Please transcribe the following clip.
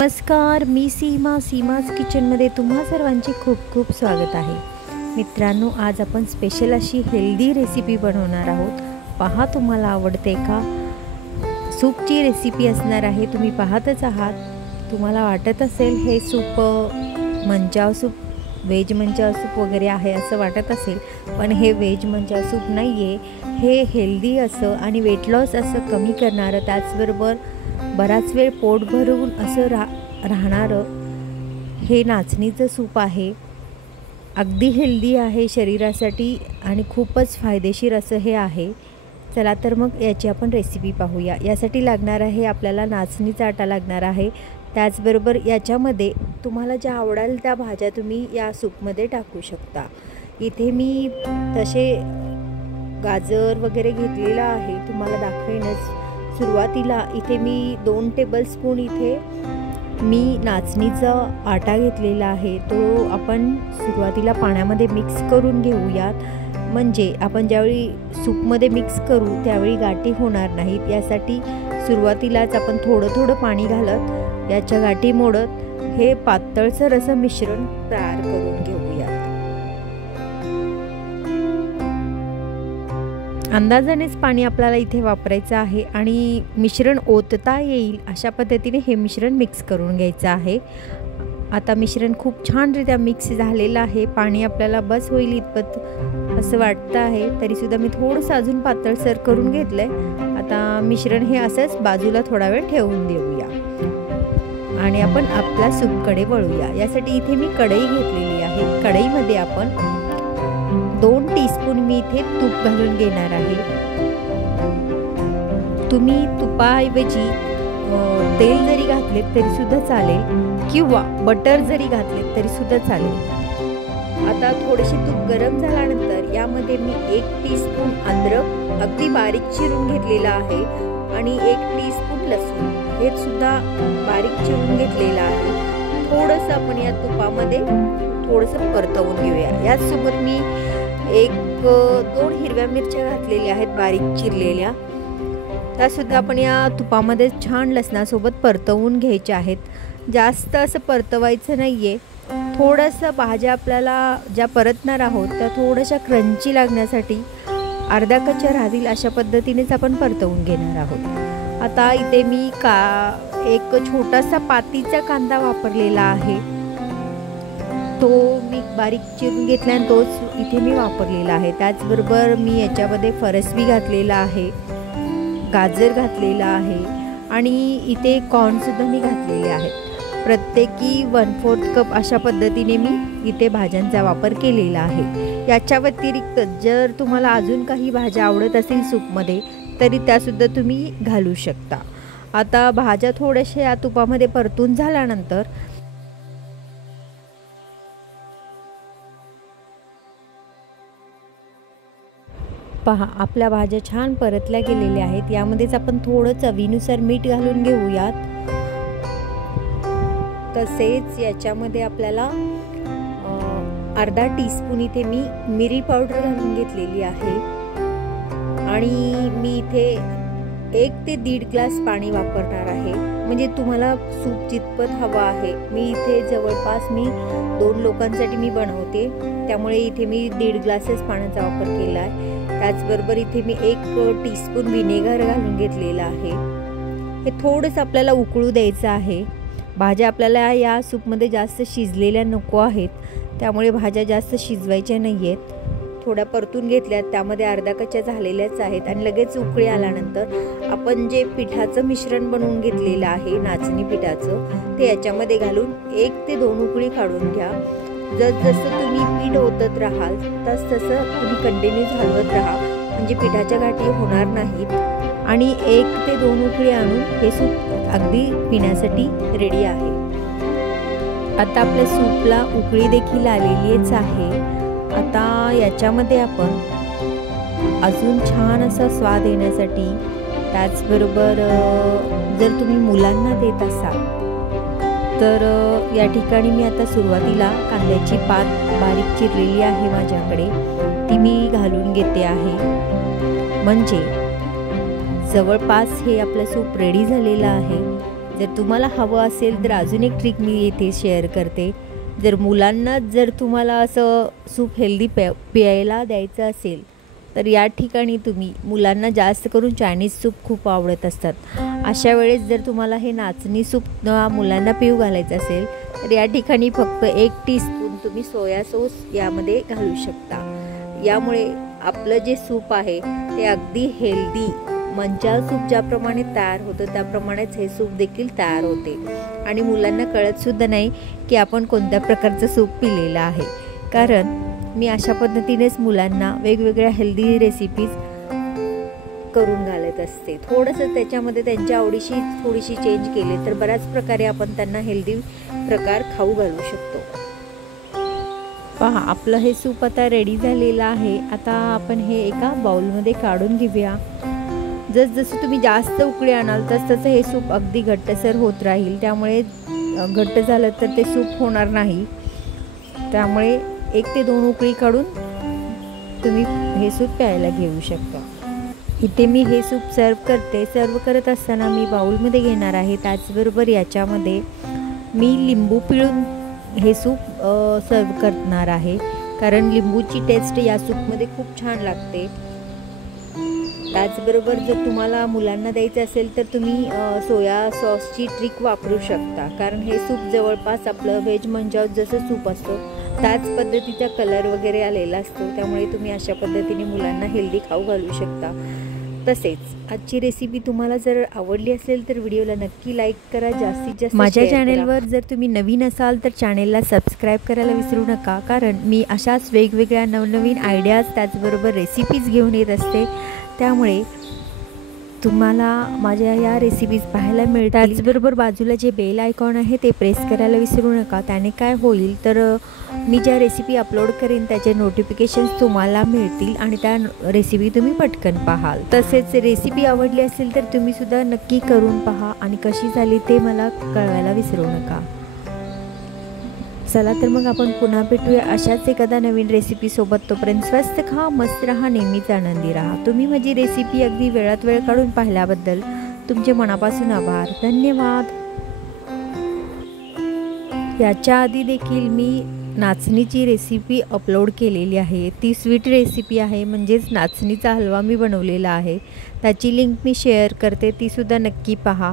नमस्कार, मी सीमाज किचनमध्ये तुम्हा सर्वांचे खूप खूप स्वागत आहे। मित्रांनो, आज आपण स्पेशल अशी हेल्दी रेसिपी बनवणार आहोत। पहा, तुम्हाला आवडते का? सूपची रेसिपी असणार आहे। तुम्ही पाहतच आहात। तुम्हाला वाटत असेल हे soup Manchow soup, veg Manchow soup वगैरे आहे असं वाटत असेल, पण हे वेज मंचाव सूप नाही आहे। हे हेल्दी असं आणि वेट लॉस असं कमी करणारं, त्याचबरोबर बराच वेळ पोट भरून असं राहणारं हे नाचणीचं सूप आहे। अगदी हेल्दी आहे शरीरासाठी आणि खूपच फायदेशीर असं हे आहे। चला तर मग याची आपण रेसिपी पाहूया। यासाठी लागणार आहे आपल्याला नाचणीचा आटा लागणार आहे। त्याचबरोबर याच्यामध्ये तुम्हाला ज्या आवडेल त्या भाज्या तुम्ही या सूपमध्ये टाकू शकता। इथे मी तसे गाजर वगैरे घेतलेला आहे, तुम्हाला दाखवेनच। सुरुवातीला इथे मी 2 टेबलस्पून इथे मी नाचणीचा आटा घेतलेला आहे। तो आपण सुरुवातीला पाण्यामध्ये मिक्स करून घेऊयात, म्हणजे आपण ज्यावेळी सूपमध्ये मिक्स करू त्यावेळी गाठी होणार नाहीत। यासाठी सुरुवातीलाच आपण थोडं थोडं पाणी घालत याच्या गाठी मोडत हे पातळसर असं मिश्रण तयार करून घेऊयात। अंदाजानेच पाणी आपल्याला इथे वापरायचं आहे आणि मिश्रण ओतता येईल अशा पद्धतीने हे मिश्रण मिक्स करून घ्यायचं आहे। आता मिश्रण खूप छानरित्या मिक्स झालेलं आहे। पाणी आपल्याला बस होईल इतपत असं वाटतं आहे, तरीसुद्धा मी थोडंसं अजून पातळसर करून घेतलं आहे। आता मिश्रण हे असंच बाजूला थोडा वेळ ठेवून देऊया आणि आपण आपल्या सूपकडे वळूया। यासाठी इथे मी कढई घेतलेली आहे। कढईमध्ये आपण 2 टीस्पून मी इथे तूप घालून घेणार आहे। तुम्ही तुपाऐवजी तेल जरी घातले तरी सुद्धा चालेल किंवा बटर जरी घातले तरी सुद्धा चालेल। आता थोडेसे तूप गरम झाल्यानंतर यामध्ये मी 1 टीस्पून अद्रक अगदी बारीक चिरून घेतलेला आहे आणि 1 टीस्पून लसूण हे सुद्धा बारीक चिरून घेतलेला आहे। थोडंसं आपण या तुपामध्ये थोडंसं परतवून घेऊया। याचसोबत मी 1-2 हिरव्या मिरच्या घातलेल्या आहेत बारीक चिरलेल्या, त्यासुद्धा आपण या तुपामध्ये छान लसणासोबत परतवून घ्यायच्या आहेत। जास्त असं परतवायचं नाही आहे, थोडंसं भाज्या आपल्याला ज्या परतणार आहोत त्या थोड्याशा क्रंची लागण्यासाठी अर्ध्या कच्च्या राहतील अशा पद्धतीनेच आपण परतवून घेणार आहोत। आता इथे मी एक छोटासा पातीचा कांदा वापरलेला आहे, तो मी बारीक चिरून घेतला आणि तोच इथे मी वापरलेला आहे। त्याचबरोबर मी याच्यामध्ये फरसबी घातलेला आहे, गाजर घातलेला आहे आणि इथे कॉर्नसुद्धा मी घातलेले आहेत। प्रत्येकी 1/4 कप अशा पद्धतीने मी इथे भाज्यांचा वापर केलेला आहे। याच्या व्यतिरिक्त जर तुम्हाला अजून काही भाज्या आवडत असतील सूपमध्ये तरी त्यासुद्धा तुम्ही घालू शकता। आता भाज्या थोड्याशा या तुपामध्ये परतून झाल्यानंतर पहा, आपल्या भाज्या छान परतल्या गेलेल्या आहेत। यामध्येच आपण थोडं चवीनुसार मीठ घालून घेऊयात। तसेच याच्यामध्ये आपल्याला अर्धा टीस्पून इथे मी मिरी पावडर घालून घेतलेली आहे आणि मी इथे 1 ते 1.5 ग्लास पाणी वापरणार आहे, म्हणजे तुम्हाला सूप जितपत हवा आहे। मी इथे जवळपास 2 लोकांसाठी मी बनवते, त्यामुळे इथे मी 1.5 ग्लासच पाण्याचा वापर केला आहे। त्याचबरोबर इथे मी 1 टीस्पून व्हिनेगर घालून घेतलेला आहे। हे थोडंसं आपल्याला उकळू द्यायचं आहे। भाज्या आपल्याला या सूपमध्ये जास्त शिजलेल्या नको आहेत, त्यामुळे भाज्या जास्त शिजवायच्या नाही आहेत। थोड्या परतून घेतल्यात, त्यामध्ये अर्ध्या कच्च्या झालेल्याच आहेत आणि लगेच उकळी आल्यानंतर आपण जे पिठाचं मिश्रण बनवून घेतलेलं आहे नाचणी पिठाचं, ते याच्यामध्ये घालून 1 ते 2 उकळी काढून घ्या। जसं तुम्ही पीठ ओतत राहाल तसं तुम्ही कंटिन्यू हलवत राहा, म्हणजे पिठाच्या गाठी होणार नाहीत आणि 1 ते 2 उकळी आणून हे सूप अगदी पिण्यासाठी रेडी आहे। आता आपल्या सूपला उकळी देखील आलेलीच आहे। आता याच्यामध्ये आपण अजून छान असा स्वाद येण्यासाठी, त्याचबरोबर जर तुम्ही मुलांना देत असाल तर या ठिकाणी मी आता सुरुवातीला कांद्याची पात बारीक चिरलेली आहे माझ्याकडे, ती मी घालून घेते आहे। म्हणजे जवळपास हे आपलं सूप रेडी झालेलं आहे। जर तुम्हाला हवं असेल तर अजून एक ट्रिक मी इथे शेअर करते. जर तुम्हाला असं सूप हेल्दी प्यायला द्यायचं असेल तर या ठिकाणी तुम्ही मुलांना जास्त करून चायनीज सूप खूप आवडत असतात. अशा वेळेस जर तुम्हाला हे नाचणी सूप मुलांना पिऊ घालायचं असेल तर या ठिकाणी फक्त 1 टीस्पून तुम्ही सोया सॉस यामध्ये घालू शकता. यामुळे आपलं जे सूप आहे ते अगदी हेल्दी, मंचाव सूप ज्याप्रमाणे तयार होतं त्याप्रमाणेच हे सूप देखील तयार होते आणि मुलांना कळतसुद्धा नाही की आपण कोणत्या प्रकारचं सूप पिलेलं आहे. कारण मी अशा पद्धतीनेच मुलांना वेगवेगळ्या हेल्दी रेसिपीज करून घालत असते. थोडंसं त्याच्यामध्ये त्यांच्या आवडीशी थोडीशी चेंज केले तर बऱ्याच प्रकारे आपण त्यांना हेल्दी प्रकार खाऊ घालू शकतो. पहा, आपलं हे सूप आता रेडी झालेलं आहे. आता आपण हे एका बाउलमध्ये काढून घेऊया. जसं तुम्ही जास्त उकळी आणाल तसं हे सूप अगदी घट्टसर होत राहील. त्यामुळे घट्ट झालं तर ते सूप होणार नाही. त्यामुळे 1 ते 2 उकळी काढून तुम्ही हे सूप प्यायला घेऊ शकता. इथे मी हे सूप सर्व करत असताना मी बाउलमध्ये घेणार आहे. त्याचबरोबर याच्यामध्ये मी लिंबू पिळून हे सूप सर्व करणार आहे. कारण लिंबूची टेस्ट या सूपमध्ये खूप छान लागते. त्याचबरोबर जर तुम्हाला मुलांना द्यायचं असेल तर तुम्ही सोया सॉसची ट्रिक वापरू शकता. कारण हे सूप जवळपास आपलं व्हेज मंचाव जसं सूप असतो त्याच पद्धतीचा कलर वगैरे आलेला असतो. त्यामुळे तुम्ही अशा पद्धतीने मुलांना हेल्दी खाऊ घालू शकता. तसेच आजची रेसिपी तुम्हाला जर आवडली असेल तर व्हिडिओला नक्की लाईक करा, जास्तीत जास्त माझ्या चॅनेलवर जर तुम्ही नवीन असाल तर चॅनेलला सबस्क्राईब करायला विसरू नका. कारण मी अशाच वेगवेगळ्या नवनवीन आयडियाज त्याचबरोबर रेसिपीज घेऊन येत असते. त्यामुळे तुम्हाला माझ्या या रेसिपीज पाहायला मिळतात. त्याचबरोबर बाजूला जे बेल आयकॉन आहे ते प्रेस करायला विसरू नका. त्याने काय होईल तर मी ज्या रेसिपी अपलोड करेन त्याचे नोटिफिकेशन्स तुम्हाला मिळतील आणि त्या रेसिपी तुम्ही पटकन पाहाल. तसेच रेसिपी आवडली असेल तर तुम्ही सुद्धा नक्की करून पहा आणि कशी झाली ते मला कळवायला विसरू नका. चला तर मग आपण पुन्हा भेटूया अशाच एखादा नवीन रेसिपीसोबत. तोपर्यंत स्वस्त खा, मस्त राहा, नेहमीच आनंदी राहा. तुम्ही माझी रेसिपी अगदी वेळात वेळ काढून पाहिल्याबद्दल तुमचे मनापासून आभार. धन्यवाद. याच्या आधी देखील मी नाचणीची रेसिपी अपलोड केलेली आहे. ती स्वीट रेसिपी आहे, म्हणजेच नाचणीचा हलवा मी बनवलेला आहे. त्याची लिंक मी शेअर करते, ती सुद्धा नक्की पहा.